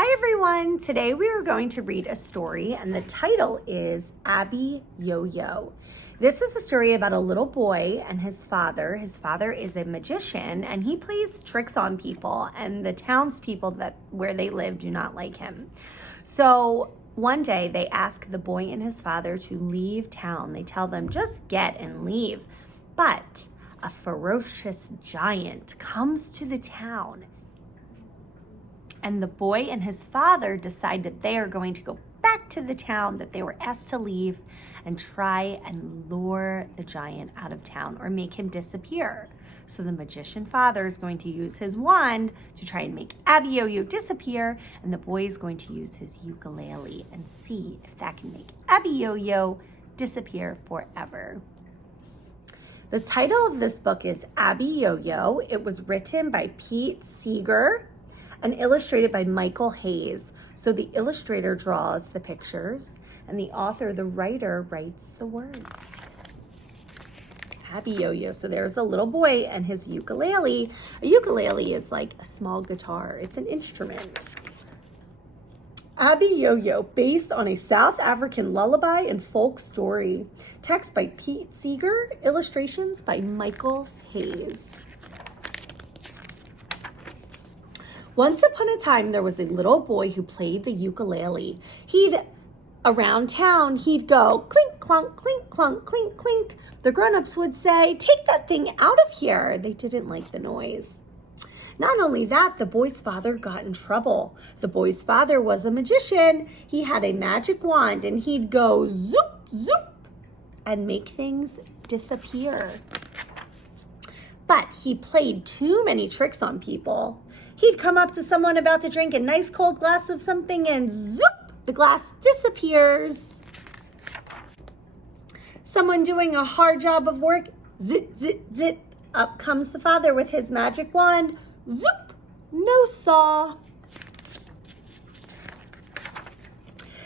Hi everyone! Today we are going to read a story and the title is Abiyoyo. This is a story about a little boy and his father. His father is a magician and he plays tricks on people, and the townspeople where they live do not like him. So one day they ask the boy and his father to leave town. They tell them just get and leave. But a ferocious giant comes to the town. And the boy and his father decide that they are going to go back to the town that they were asked to leave and try and lure the giant out of town or make him disappear. So the magician father is going to use his wand to try and make Abiyoyo disappear, and the boy is going to use his ukulele and see if that can make Abiyoyo disappear forever. The title of this book is Abiyoyo. It was written by Pete Seeger and illustrated by Michael Hayes. So the illustrator draws the pictures and the author, the writer, writes the words. Abiyoyo. So there's the little boy and his ukulele. A ukulele is like a small guitar. It's an instrument. Abiyoyo, based on a South African lullaby and folk story. Text by Pete Seeger, illustrations by Michael Hayes. Once upon a time, there was a little boy who played the ukulele. Around town, he'd go clink, clunk, clink, clunk, clink, clink. The grown-ups would say, take that thing out of here. They didn't like the noise. Not only that, the boy's father got in trouble. The boy's father was a magician. He had a magic wand and he'd go zoop, zoop and make things disappear. But he played too many tricks on people. He'd come up to someone about to drink a nice cold glass of something and zoop, the glass disappears. Someone doing a hard job of work, zit, zit, zit. Up comes the father with his magic wand, zoop, no saw.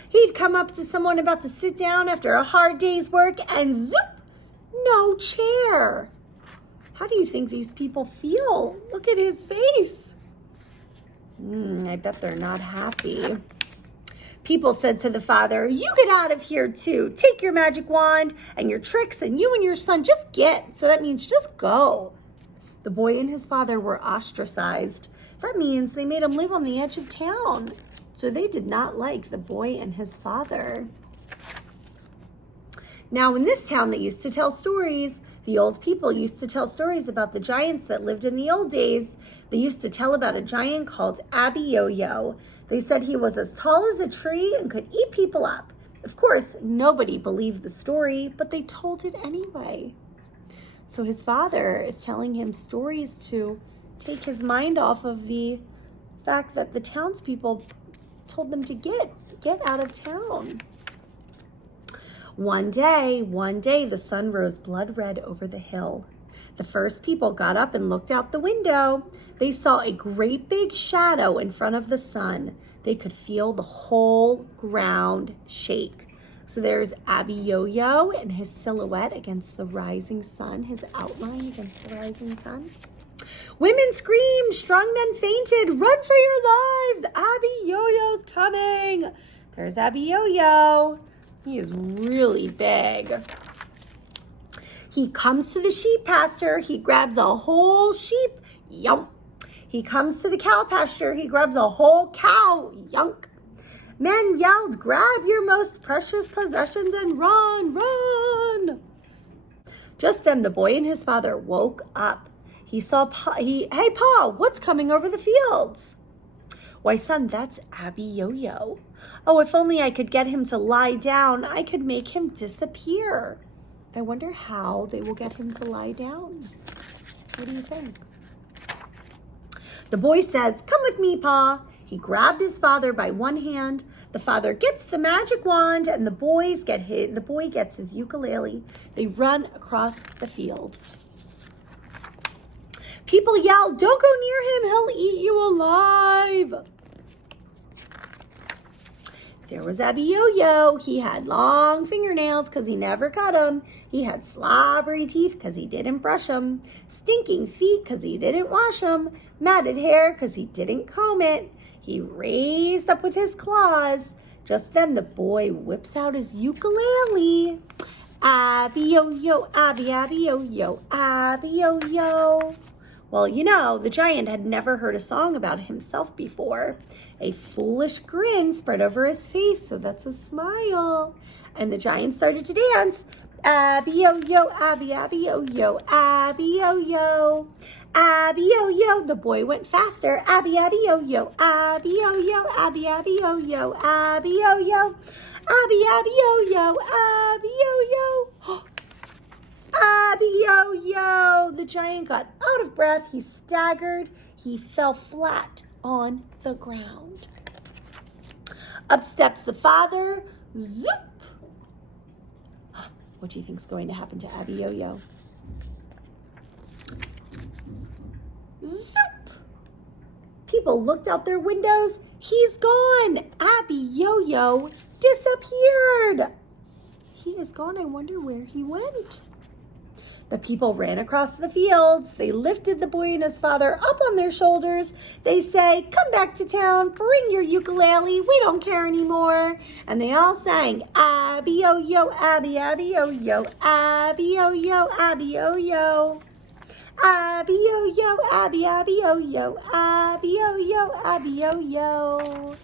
He'd come up to someone about to sit down after a hard day's work and zoop, no chair. How do you think these people feel? Look at his face. I bet they're not happy. People said to the father, you get out of here too. Take your magic wand and your tricks and you and your son just get. So that means just go. The boy and his father were ostracized. That means they made him live on the edge of town. So they did not like the boy and his father. Now in this town, they used to tell stories. The old people used to tell stories about the giants that lived in the old days. They used to tell about a giant called Abiyoyo. They said he was as tall as a tree and could eat people up. Of course, nobody believed the story, but they told it anyway. So his father is telling him stories to take his mind off of the fact that the townspeople told them to get out of town. One day, the sun rose blood red over the hill. The first people got up and looked out the window. They saw a great big shadow in front of the sun. They could feel the whole ground shake. So there's Abiyoyo and his silhouette against the rising sun, his outline against the rising sun. Women screamed, strong men fainted, run for your lives, Abiyoyo's coming. There's Abiyoyo. He is really big. He comes to the sheep pasture. He grabs a whole sheep. Yump. He comes to the cow pasture. He grabs a whole cow. Yunk. Men yelled, grab your most precious possessions and run, run. Just then the boy and his father woke up. He saw hey Pa, what's coming over the fields? Why son, that's Abiyoyo. Oh, if only I could get him to lie down, I could make him disappear. I wonder how they will get him to lie down. What do you think? The boy says, come with me, Pa. He grabbed his father by one hand. The father gets the magic wand and the boy gets his ukulele. They run across the field. People yell, don't go near him, he'll eat you alive. There was Abiyoyo. He had long fingernails because he never cut them. He had slobbery teeth because he didn't brush them. Stinking feet because he didn't wash them. Matted hair because he didn't comb it. He raised up with his claws. Just then the boy whips out his ukulele. Abiyoyo, Abiyoyo, Abiyoyo. Well, you know, the giant had never heard a song about himself before. A foolish grin spread over his face, so that's a smile. And the giant started to dance. Abiyoyo, Abiyoyo, Abiyoyo. Abiyoyo. The boy went faster. Abiyoyo, Abiyoyo, Abiyoyo, Abiyoyo. Abiyoyo, Abiyoyo. Abiyoyo! The giant got out of breath. He staggered. He fell flat on the ground. Up steps the father. Zoop! What do you think is going to happen to Abiyoyo? Zoop! People looked out their windows. He's gone. Abiyoyo disappeared. He is gone. I wonder where he went. The people ran across the fields. They lifted the boy and his father up on their shoulders. They say, "Come back to town, bring your ukulele, we don't care anymore." And they all sang, Abiyoyo, Abiyoyo, Abiyoyo, Abiyoyo. Abiyoyo, Abiyoyo, Abiyoyo, Abiyoyo.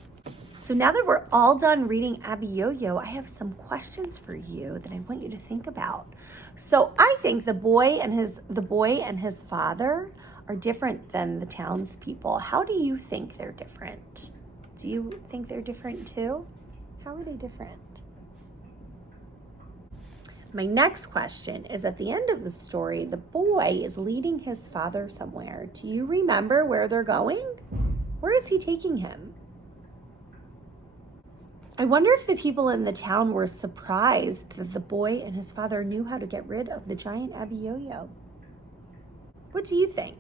So now that we're all done reading Abiyoyo, I have some questions for you that I want you to think about. So I think the boy and his father are different than the townspeople. How do you think they're different? Do you think they're different too? How are they different? My next question is, at the end of the story, the boy is leading his father somewhere. Do you remember where they're going? Where is he taking him? I wonder if the people in the town were surprised that the boy and his father knew how to get rid of the giant Abiyoyo. What do you think?